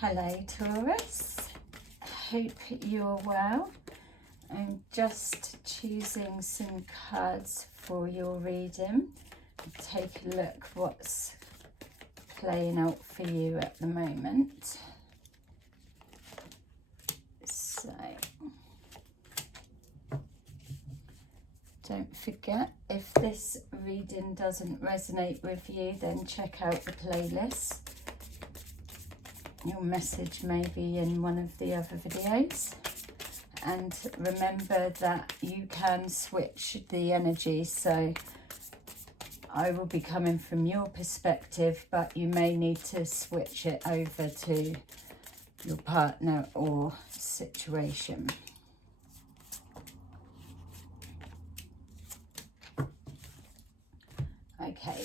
Hello Taurus, hope you're well. I'm just choosing some cards for your reading. Take a look what's playing out for you at the moment. So don't forget, if this reading doesn't resonate with you, then check out the playlist. Your message may be in one of the other videos. And remember that you can switch the energy, so I will be coming from your perspective, but you may need to switch it over to your partner or situation. Okay.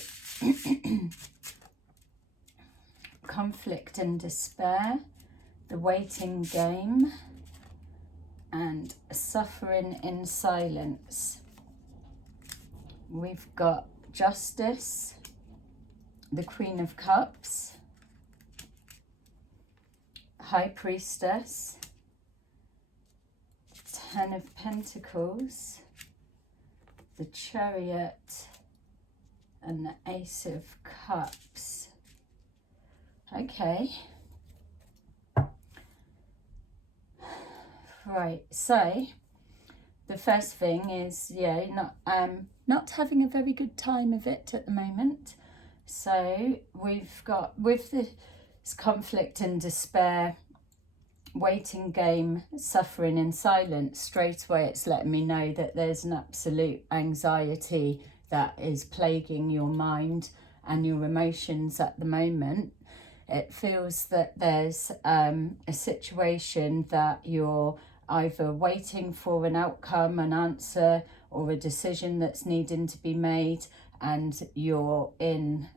Conflict and despair, the waiting game, and suffering in silence. We've got justice, the Queen of Cups, High Priestess, Ten of Pentacles, the Chariot, and the Ace of Cups. Okay. Right, so the first thing is, not having a very good time of it at the moment. So we've got, with this conflict and despair, waiting game, suffering in silence, straight away it's letting me know that there's an absolute anxiety that is plaguing your mind and your emotions at the moment. It feels that there's a situation that you're either waiting for an outcome, an answer, or a decision that's needing to be made, and you're in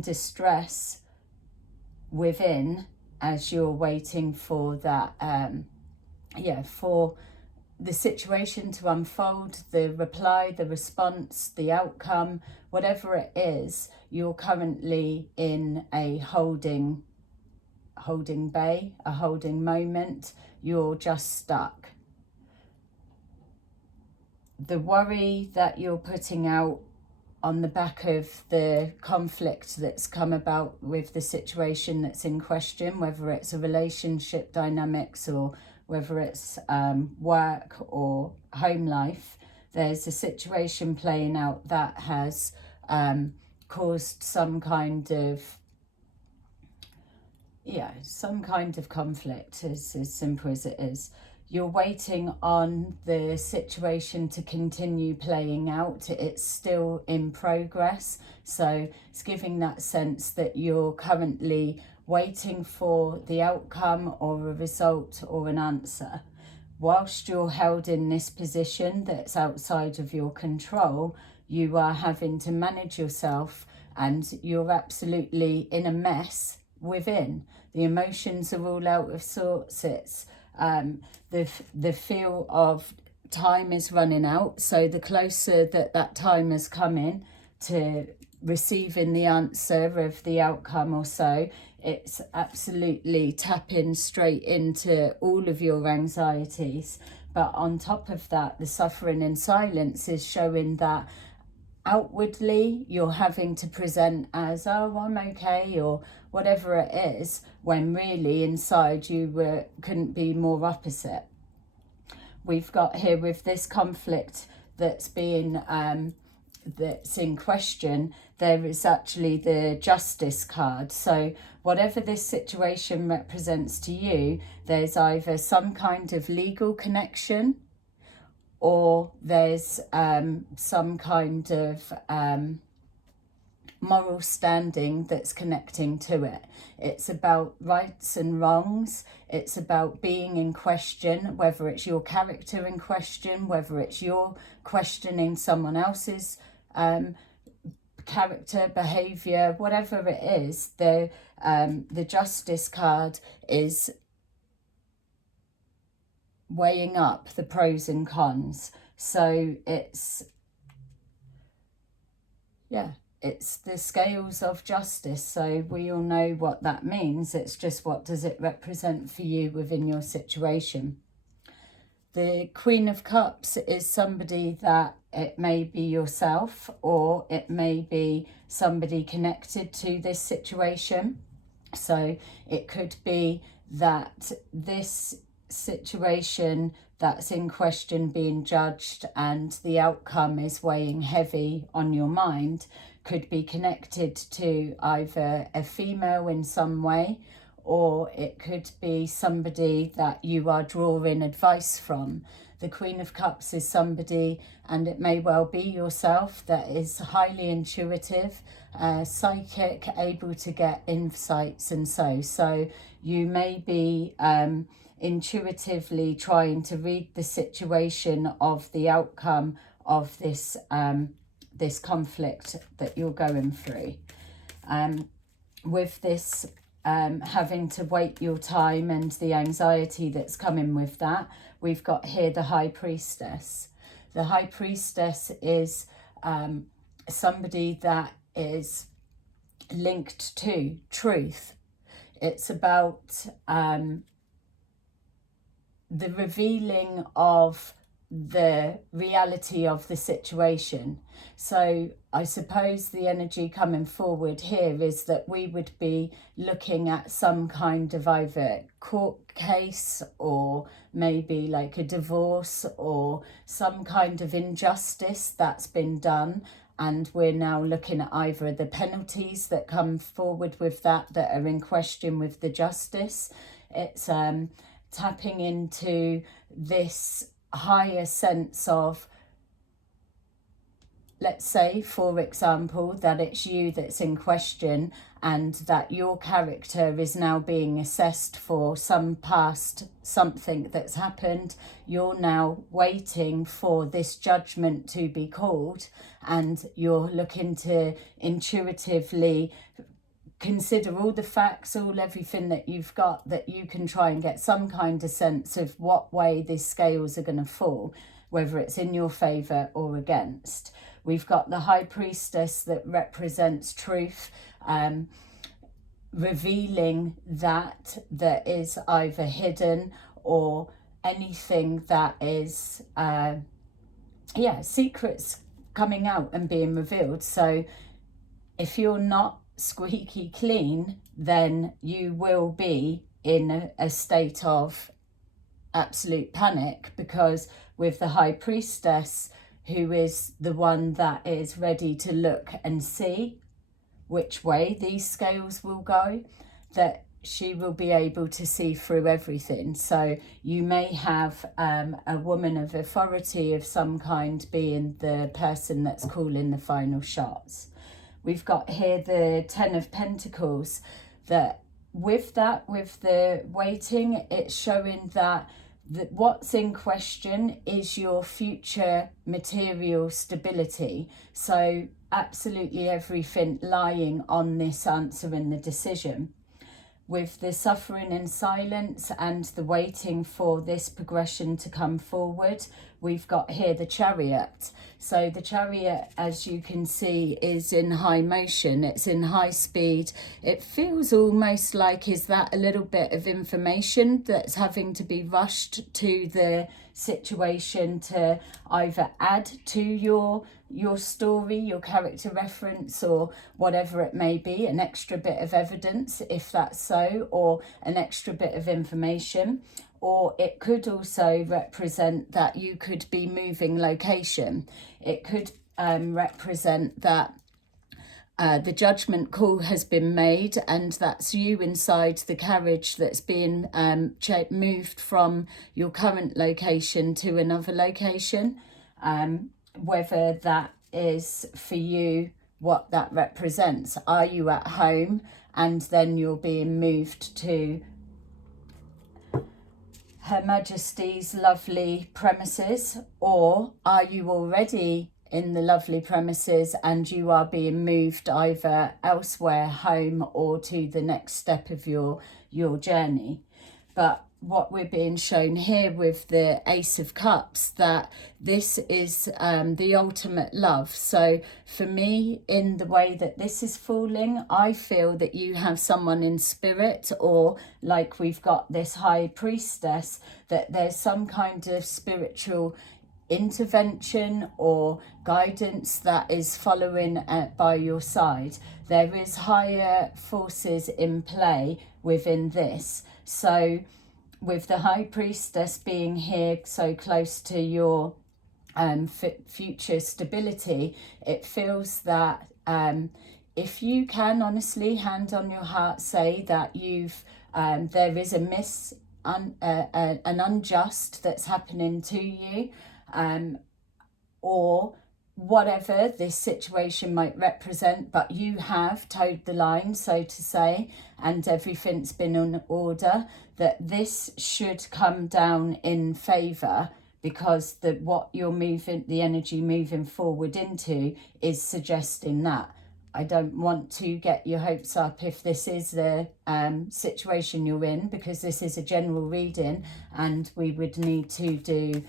distress within as you're waiting for that, for the situation to unfold, the reply, the response, the outcome, whatever it is. You're currently in a holding bay, a holding moment. You're just stuck. The worry that you're putting out on the back of the conflict that's come about with the situation that's in question, whether it's a relationship dynamics or whether it's work or home life, there's a situation playing out that has caused some kind of conflict, as simple as it is. You're waiting on the situation to continue playing out. It's still in progress. So it's giving that sense that you're currently waiting for the outcome or a result or an answer. Whilst you're held in this position that's outside of your control, you are having to manage yourself, and you're absolutely in a mess within. The emotions are all out of sorts. It's the feel of time is running out. So the closer that time has come in to receiving the answer of the outcome or so, it's absolutely tapping straight into all of your anxieties. But on top of that, the suffering in silence is showing that outwardly you're having to present as, oh, I'm okay, or whatever it is, when really inside you couldn't be more opposite. We've got here with this conflict that's being that's in question, there is actually the Justice card. So whatever this situation represents to you, there's either some kind of legal connection, or there's some kind of moral standing that's connecting to it. It's about rights and wrongs. It's about being in question, whether it's your character in question, whether it's your questioning someone else's character, behaviour, whatever it is. The Justice card is weighing up the pros and cons. So it's it's the scales of justice. So we all know what that means. It's just, what does it represent for you within your situation? The Queen of Cups is somebody that, it may be yourself, or it may be somebody connected to this situation. So it could be that this situation that's in question being judged and the outcome is weighing heavy on your mind could be connected to either a female in some way, or it could be somebody that you are drawing advice from. The Queen of Cups is somebody, and it may well be yourself, that is highly intuitive, psychic, able to get insights, and so you may be intuitively trying to read the situation of the outcome of this this conflict that you're going through. With this having to wait your time and the anxiety that's coming with that, we've got here the High Priestess. The High Priestess is somebody that is linked to truth. It's about the revealing of the reality of the situation. So I suppose the energy coming forward here is that we would be looking at some kind of either court case, or maybe like a divorce, or some kind of injustice that's been done, and we're now looking at either the penalties that come forward with that are in question with the justice. It's tapping into this higher sense of, let's say, for example, that it's you that's in question, and that your character is now being assessed for some past something that's happened. You're now waiting for this judgment to be called, and you're looking to intuitively consider all the facts, everything that you've got, that you can try and get some kind of sense of what way these scales are going to fall, whether it's in your favour or against. We've got the High Priestess that represents truth, revealing that is either hidden, or anything that is, secrets coming out and being revealed. So if you're not squeaky clean, then you will be in a state of absolute panic, because with the High Priestess, who is the one that is ready to look and see which way these scales will go, that she will be able to see through everything. So you may have a woman of authority of some kind being the person that's calling the final shots. We've got here the Ten of Pentacles, that with the waiting, it's showing that what's in question is your future material stability. So absolutely everything lying on this answer and the decision. With the suffering in silence and the waiting for this progression to come forward, we've got here the Chariot. So the Chariot, as you can see, is in high motion. It's in high speed. It feels almost like, is that a little bit of information that's having to be rushed to the situation to either add to your story, your character reference, or whatever it may be, an extra bit of evidence, if that's so, or an extra bit of information. Or it could also represent that you could be moving location. It could represent that the judgment call has been made, and that's you inside the carriage that's being moved from your current location to another location. Whether that is for you, what that represents. Are you at home and then you're being moved to Her Majesty's lovely premises, or are you already in the lovely premises and you are being moved either elsewhere, home, or to the next step of your journey? But what we're being shown here with the Ace of Cups, that this is the ultimate love. So for me, in the way that this is falling, I feel that you have someone in spirit, or like we've got this High Priestess, that there's some kind of spiritual intervention or guidance that is following by your side. There is higher forces in play within this. So with the High Priestess being here so close to your future stability, it feels that if you can honestly, hand on your heart, say that you've there is an unjust that's happening to you, or whatever this situation might represent, but you have towed the line, so to say, and everything's been in order, that this should come down in favour, because what you're moving, the energy moving forward into, is suggesting that. I don't want to get your hopes up if this is the situation you're in, because this is a general reading and we would need to do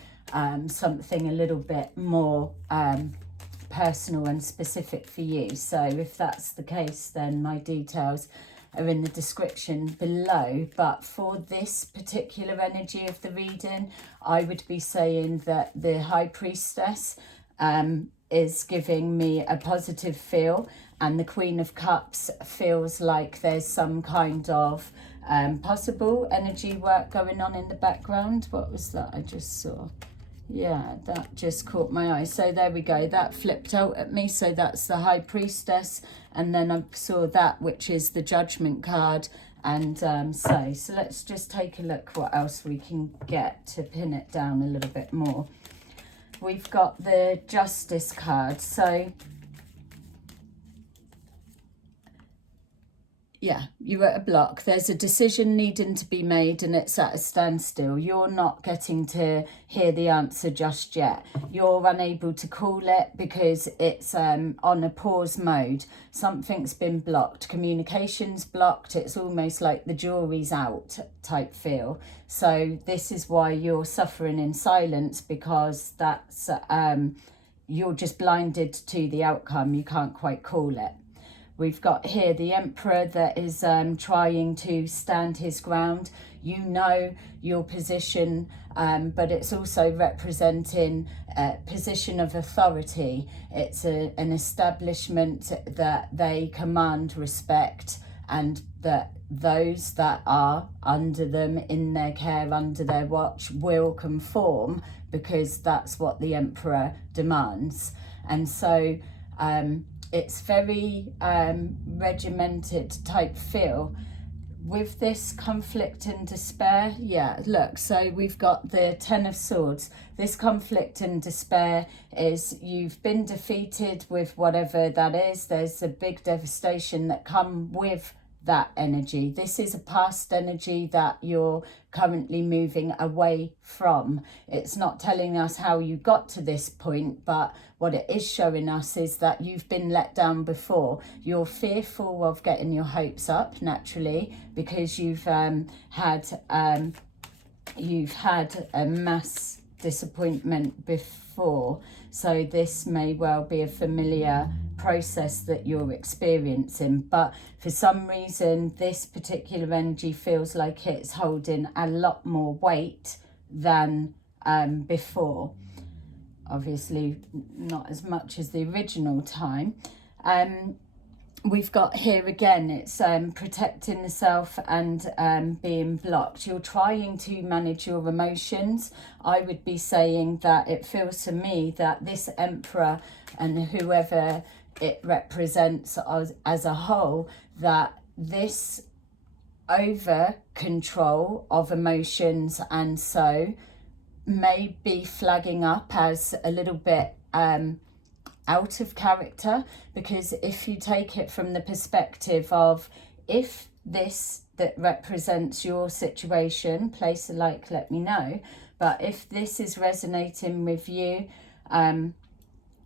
something a little bit more personal and specific for you. So if that's the case, then my details are in the description below. But for this particular energy of the reading, I would be saying that the High Priestess is giving me a positive feel, and the Queen of Cups feels like there's some kind of possible energy work going on in the background. What was that I just saw? Yeah, that just caught my eye. So there we go, that flipped out at me. So that's the High Priestess, and then I saw that, which is the Judgment card. And so let's just take a look what else we can get to pin it down a little bit more. We've got the Justice card. So yeah, you're at a block. There's a decision needing to be made and it's at a standstill. You're not getting to hear the answer just yet. You're unable to call it because it's on a pause mode. Something's been blocked. Communication's blocked. It's almost like the jury's out type feel. So this is why you're suffering in silence, because that's you're just blinded to the outcome. You can't quite call it. We've got here the Emperor that is trying to stand his ground. You know your position, but it's also representing a position of authority. It's an establishment that they command respect, and that those that are under them, in their care, under their watch, will conform, because that's what the Emperor demands. And so it's very regimented type feel. With this conflict and despair, yeah, look, so we've got the Ten of Swords. This conflict and despair is you've been defeated with whatever that is. There's a big devastation that come with that energy. This is a past energy that you're currently moving away from. It's not telling us how you got to this point, but what it is showing us is that you've been let down before. You're fearful of getting your hopes up, naturally, because you've had a mass disappointment before. So this may well be a familiar process that you're experiencing, but for some reason this particular energy feels like it's holding a lot more weight than before. Obviously not as much as the original time. We've got here again, it's protecting the self and being blocked. You're trying to manage your emotions. I would be saying that it feels to me that this Emperor and whoever it represents as a whole, that this over control of emotions and so may be flagging up as a little bit out of character, because if you take it from the perspective of, if this that represents your situation, place a like, let me know, but if this is resonating with you,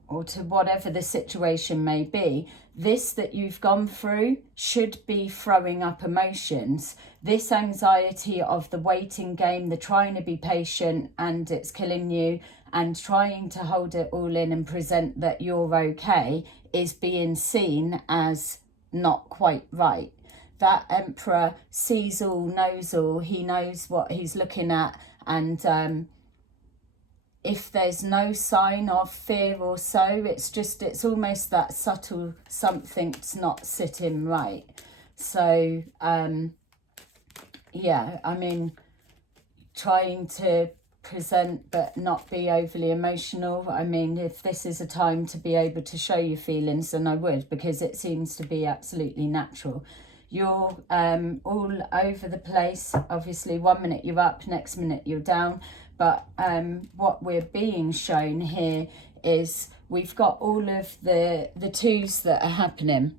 or to whatever the situation may be, this that you've gone through should be throwing up emotions. This anxiety of the waiting game, the trying to be patient and it's killing you, and trying to hold it all in and present that you're okay, is being seen as not quite right. That Emperor sees all, knows all, he knows what he's looking at, and if there's no sign of fear or so, it's almost that subtle something's not sitting right. So yeah, I mean, trying to present but not be overly emotional. I mean, if this is a time to be able to show your feelings, then I would, because it seems to be absolutely natural. You're all over the place. Obviously, 1 minute you're up, next minute you're down. But what we're being shown here is we've got all of the twos that are happening.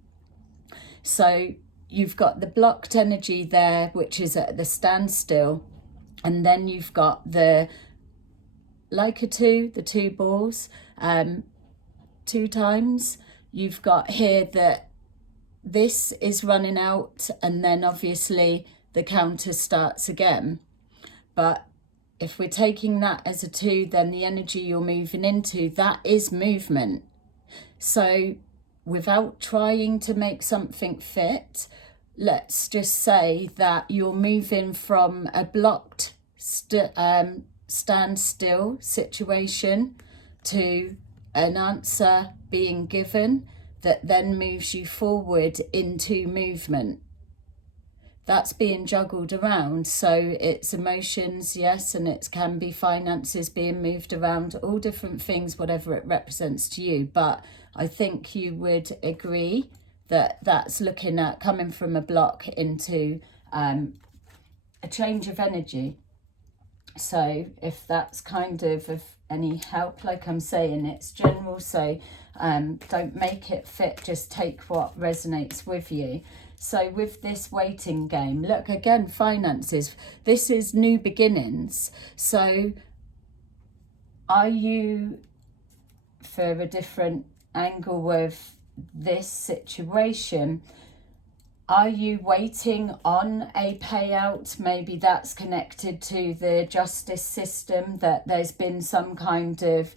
So you've got the blocked energy there, which is at the standstill. And then you've got the, like a two, the two balls, 2 times. You've got here that this is running out, and then obviously the counter starts again. But if we're taking that as a 2, then the energy you're moving into, that is movement. So without trying to make something fit, let's just say that you're moving from a blocked standstill situation to an answer being given that then moves you forward into movement. That's being juggled around. So it's emotions, yes, and it can be finances being moved around, all different things, whatever it represents to you. But I think you would agree that that's looking at coming from a block into a change of energy. So if that's kind of any help, like I'm saying, it's general, so don't make it fit, just take what resonates with you. So with this waiting game, look again, finances, this is new beginnings. So are you, for a different angle with this situation, are you waiting on a payout? Maybe that's connected to the justice system, that there's been some kind of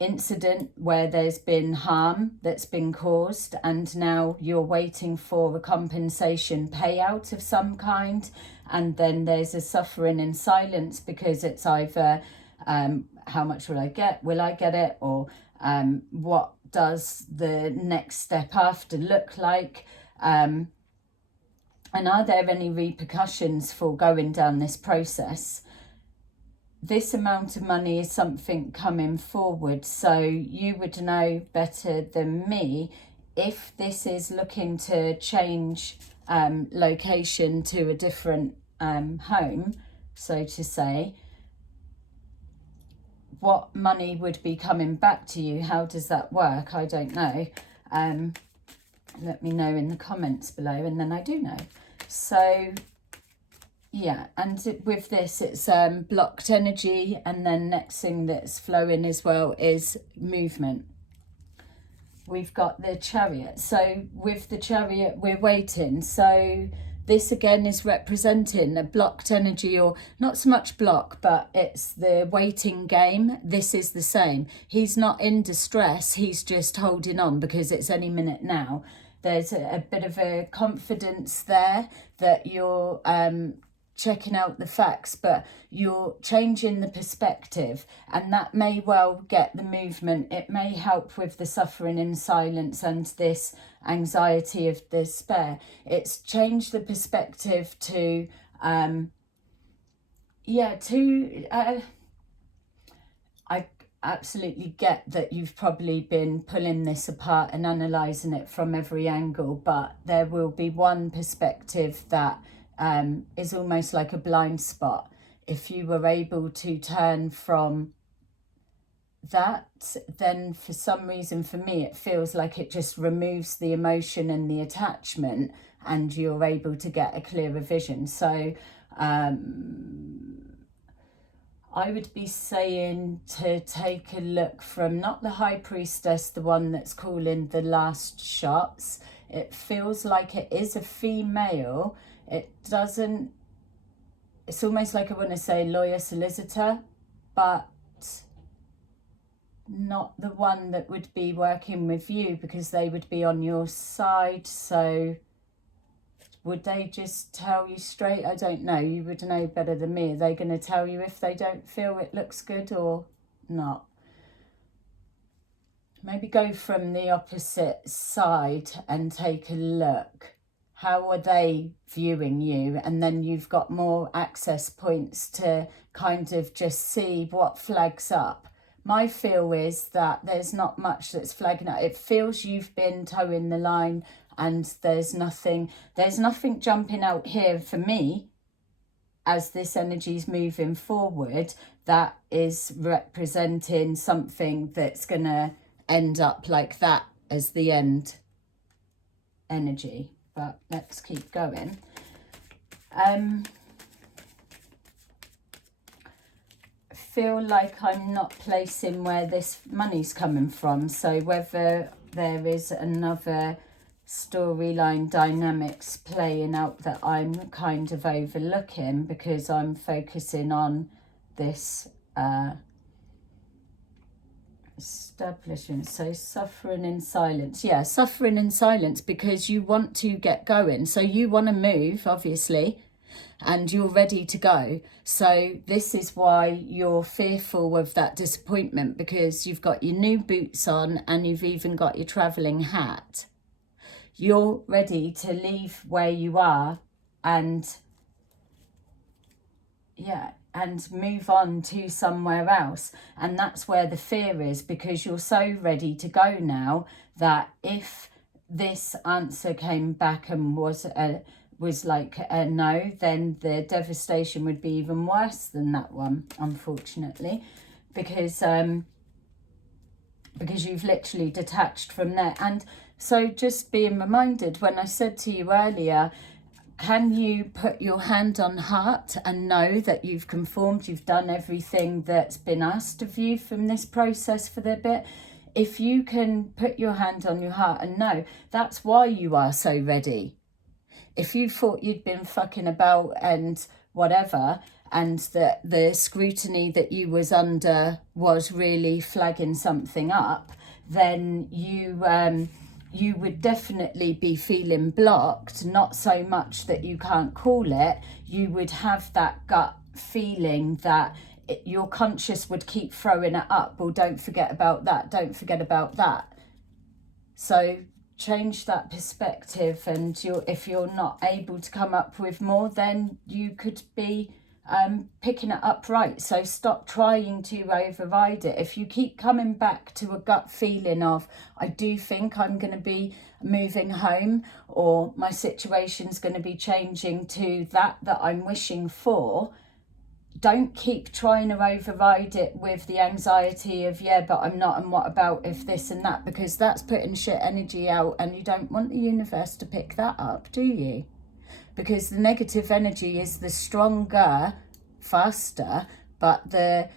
incident where there's been harm that's been caused, and now you're waiting for a compensation payout of some kind, and then there's a suffering in silence because it's either how much will I get it, or what does the next step after look like, and are there any repercussions for going down this process? This amount of money is something coming forward, so you would know better than me if this is looking to change location to a different home, so to say. What money would be coming back to you? How does that work? I don't know. Let me know in the comments below, and then I do know. So yeah, and with this, it's blocked energy, and then next thing that's flowing as well is movement. We've got the Chariot. So with the Chariot, we're waiting. So this again is representing a blocked energy, or not so much block, but it's the waiting game. This is the same. He's not in distress. He's just holding on because it's any minute now. There's a bit of a confidence there that you're checking out the facts, but you're changing the perspective, and that may well get the movement. It may help with the suffering in silence and this anxiety of despair. It's changed the perspective to I absolutely get that you've probably been pulling this apart and analysing it from every angle, but there will be one perspective that is almost like a blind spot. If you were able to turn from that, then for some reason, for me, it feels like it just removes the emotion and the attachment, and you're able to get a clearer vision. So I would be saying to take a look from not the High Priestess, the one that's calling the last shots. It feels like it is a female. It doesn't, it's almost like I want to say lawyer, solicitor, but not the one that would be working with you, because they would be on your side. So would they just tell you straight? I don't know. You would know better than me. Are they going to tell you if they don't feel it looks good or not? Maybe go from the opposite side and take a look. How are they viewing you? And then you've got more access points to kind of just see what flags up. My feel is that there's not much that's flagging up. It feels you've been towing the line and there's nothing jumping out here for me as this energy is moving forward that is representing something that's going to end up like that as the end energy. But let's keep going. Feel like I'm not placing where this money's coming from. So whether there is another storyline dynamics playing out that I'm kind of overlooking because I'm focusing on this establishment. So suffering in silence. Yeah, suffering in silence because you want to get going. So you want to move, obviously, and you're ready to go. So this is why you're fearful of that disappointment, because you've got your new boots on and you've even got your travelling hat. You're ready to leave where you are and and move on to somewhere else. And that's where the fear is, because you're so ready to go now that if this answer came back and was like a no, then the devastation would be even worse than that one, unfortunately, because you've literally detached from there. And so just being reminded, when I said to you earlier, can you put your hand on heart and know that you've conformed, you've done everything that's been asked of you from this process for the bit? If you can put your hand on your heart and know, that's why you are so ready. If you thought you'd been fucking about and whatever, and that the scrutiny that you was under was really flagging something up, then you would definitely be feeling blocked. Not so much that you can't call it, you would have that gut feeling that your conscious would keep throwing it up. Well, don't forget about that, don't forget about that. So change that perspective, and if you're not able to come up with more, then you could be picking it up right. So stop trying to override it. If you keep coming back to a gut feeling of, I do think I'm going to be moving home, or my situation's going to be changing to that I'm wishing for, don't keep trying to override it with the anxiety of, yeah, but I'm not, and what about if this and that, because that's putting shit energy out, and you don't want the universe to pick that up, do you? Because the negative energy is the stronger, faster, but the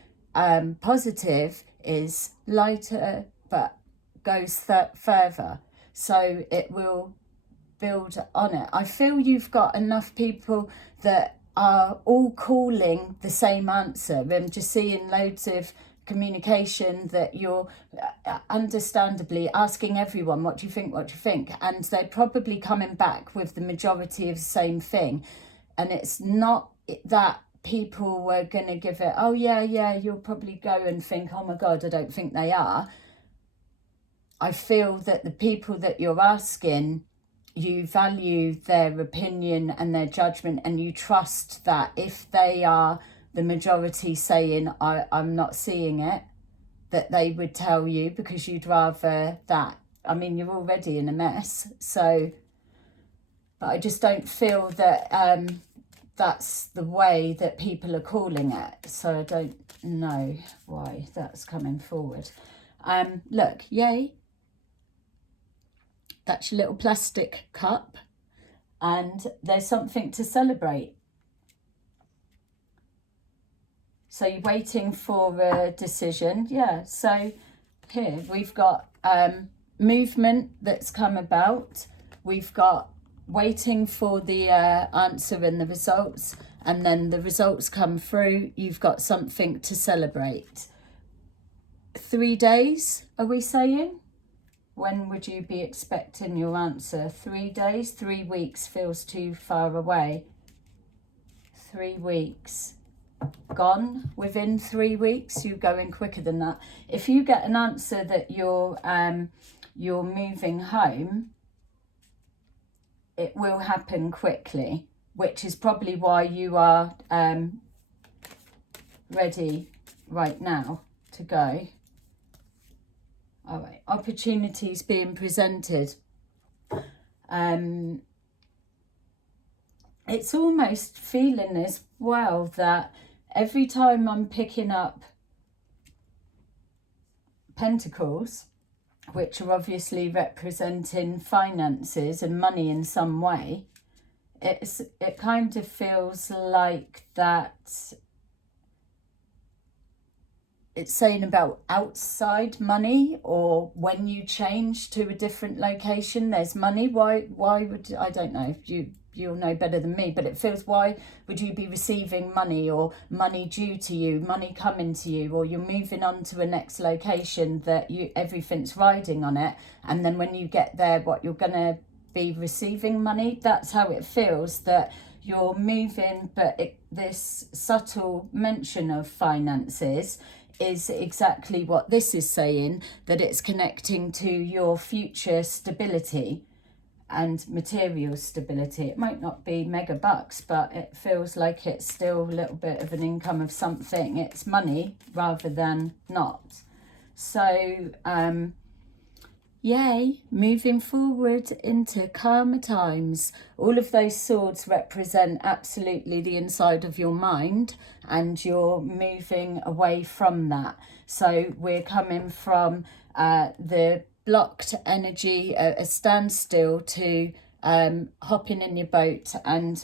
positive is lighter but goes further. So it will build on it. I feel you've got enough people that are all calling the same answer. I'm just seeing loads of communication that you're understandably asking everyone, what do you think, and they're probably coming back with the majority of the same thing. And it's not that people were going to give it, oh yeah, you'll probably go and think, oh my God, I don't think they are. I feel that the people that you're asking, you value their opinion and their judgment, and you trust that if they are the majority saying, I'm not seeing it, that they would tell you, because you'd rather that. I mean, you're already in a mess. So, but I just don't feel that that's the way that people are calling it. So I don't know why that's coming forward. Look, yay. That's your little plastic cup, and there's something to celebrate. So you're waiting for a decision. Yeah, so here we've got movement that's come about. We've got waiting for the answer and the results, and then the results come through. You've got something to celebrate. 3 days, are we saying? When would you be expecting your answer? 3 days? 3 weeks feels too far away. 3 weeks. Gone within 3 weeks? You're going quicker than that. If you get an answer that you're moving home, it will happen quickly, which is probably why you are ready right now to go. All right, opportunities being presented. It's almost feeling as well that every time I'm picking up pentacles, which are obviously representing finances and money in some way, it kind of feels like that it's saying about outside money, or when you change to a different location, there's money. Why would, I don't know, you'll know better than me, but it feels, why would you be receiving money, or money due to you, money coming to you, or you're moving on to a next location that everything's riding on it, and then when you get there, what, you're gonna be receiving money? That's how it feels, that you're moving, but this subtle mention of finances is exactly what this is saying, that it's connecting to your future stability and material stability. It might not be mega bucks, but it feels like it's still a little bit of an income of something. It's money rather than not. So yay, moving forward into calmer times. All of those swords represent absolutely the inside of your mind, and you're moving away from that. So we're coming from the blocked energy, a standstill, to hopping in your boat and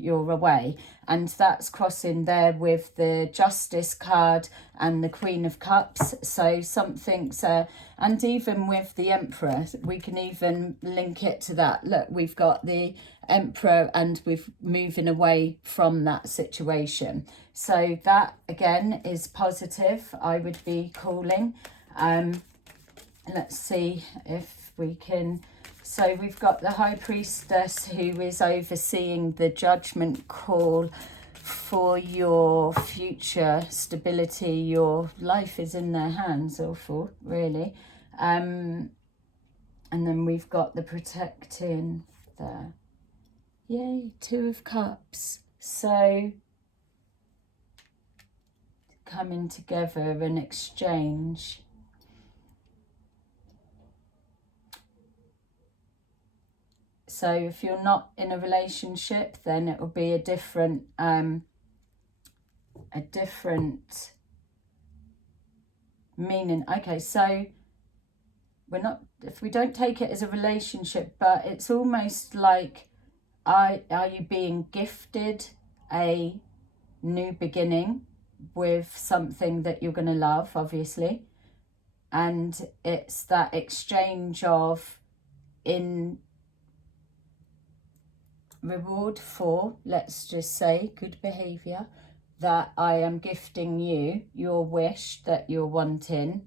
you're away. And that's crossing there with the Justice card and the Queen of Cups. So something's, and even with the Emperor, we can even link it to that. Look, we've got the Emperor and we're moving away from that situation. So that again is positive, I would be calling. Let's see if we can. So we've got the High Priestess, who is overseeing the judgment call for your future stability. Your life is in their hands, awful, really. And then we've got the protecting there. Yay, Two of Cups. So coming together, an exchange. So if you're not in a relationship, then it will be a different meaning. Okay, so we're not, if we don't take it as a relationship, but it's almost like, are you being gifted a new beginning with something that you're going to love, obviously, and it's that exchange of, in reward for, let's just say, good behavior, that I am gifting you your wish that you're wanting,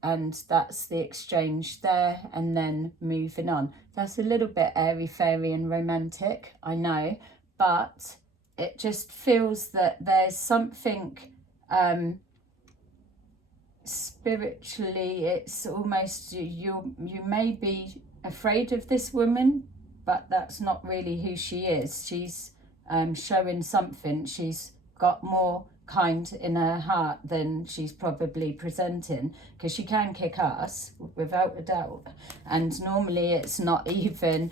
and that's the exchange there, and then moving on. That's a little bit airy fairy and romantic, I know, but it just feels that there's something spiritually, it's almost, you may be afraid of this woman, but that's not really who she is. She's showing something. She's got more kind in her heart than she's probably presenting, because she can kick ass without a doubt. And normally it's not even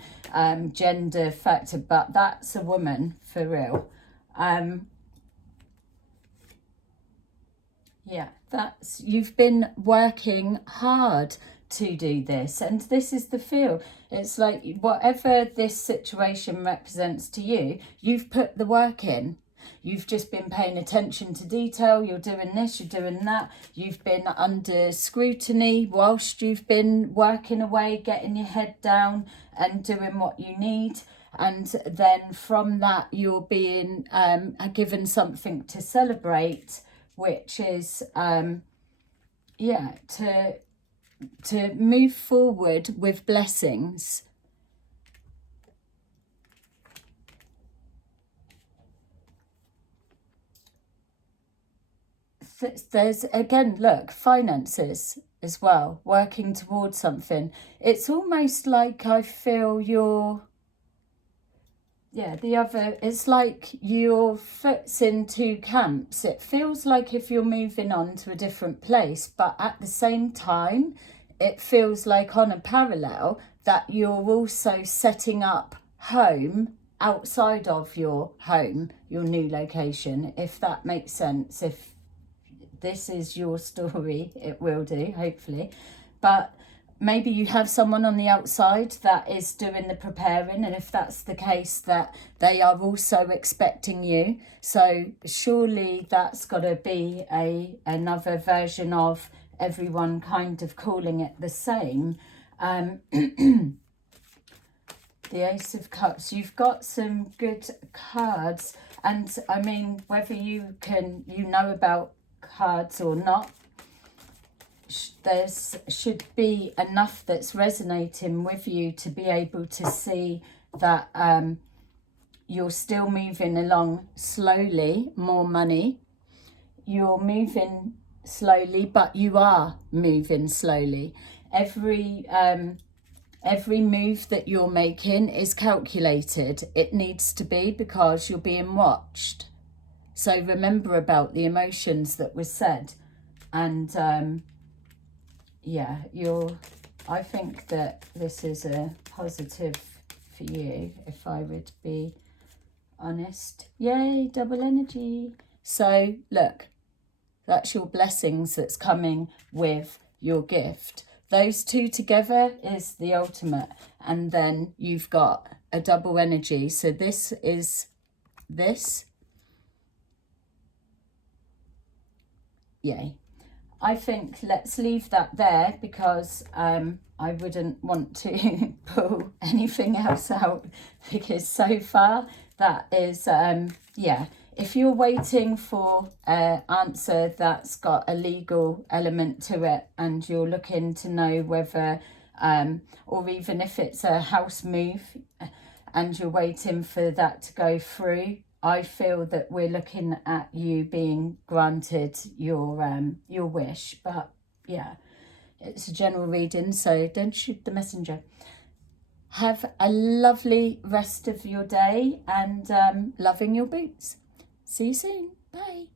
gender factor, but that's a woman for real. Yeah, that's, you've been working hard to do this, and this is the feel. It's like, whatever this situation represents to you, you've put the work in. You've just been paying attention to detail. You're doing this, you're doing that. You've been under scrutiny whilst you've been working away, getting your head down and doing what you need. And then from that, you're being given something to celebrate, which is, to move forward with blessings. There's, again, look, finances as well, working towards something. It's almost like I feel you're, it's like your foot's in two camps. It feels like if you're moving on to a different place, but at the same time, it feels like on a parallel that you're also setting up home outside of your home, your new location, if that makes sense. If this is your story, it will do, hopefully. But maybe you have someone on the outside that is doing the preparing, and if that's the case, that they are also expecting you. So surely that's got to be another version of everyone kind of calling it the same. The Ace of Cups, you've got some good cards, and I mean, whether you know about cards or not, there should be enough that's resonating with you to be able to see that you're still moving along slowly. More money, you're moving slowly, but you are moving slowly. Every move that you're making is calculated. It needs to be, because you're being watched. So remember about the emotions that were said. And I think that this is a positive for you, if I would be honest. Yay, double energy. So look, that's your blessings that's coming with your gift. Those two together is the ultimate. And then you've got a double energy. So this is this. Yay. I think let's leave that there, because I wouldn't want to pull anything else out, because so far that is, if you're waiting for an answer that's got a legal element to it, and you're looking to know whether, or even if it's a house move and you're waiting for that to go through, I feel that we're looking at you being granted your wish. But yeah, it's a general reading, so don't shoot the messenger. Have a lovely rest of your day, and loving your boots. See you soon. Bye.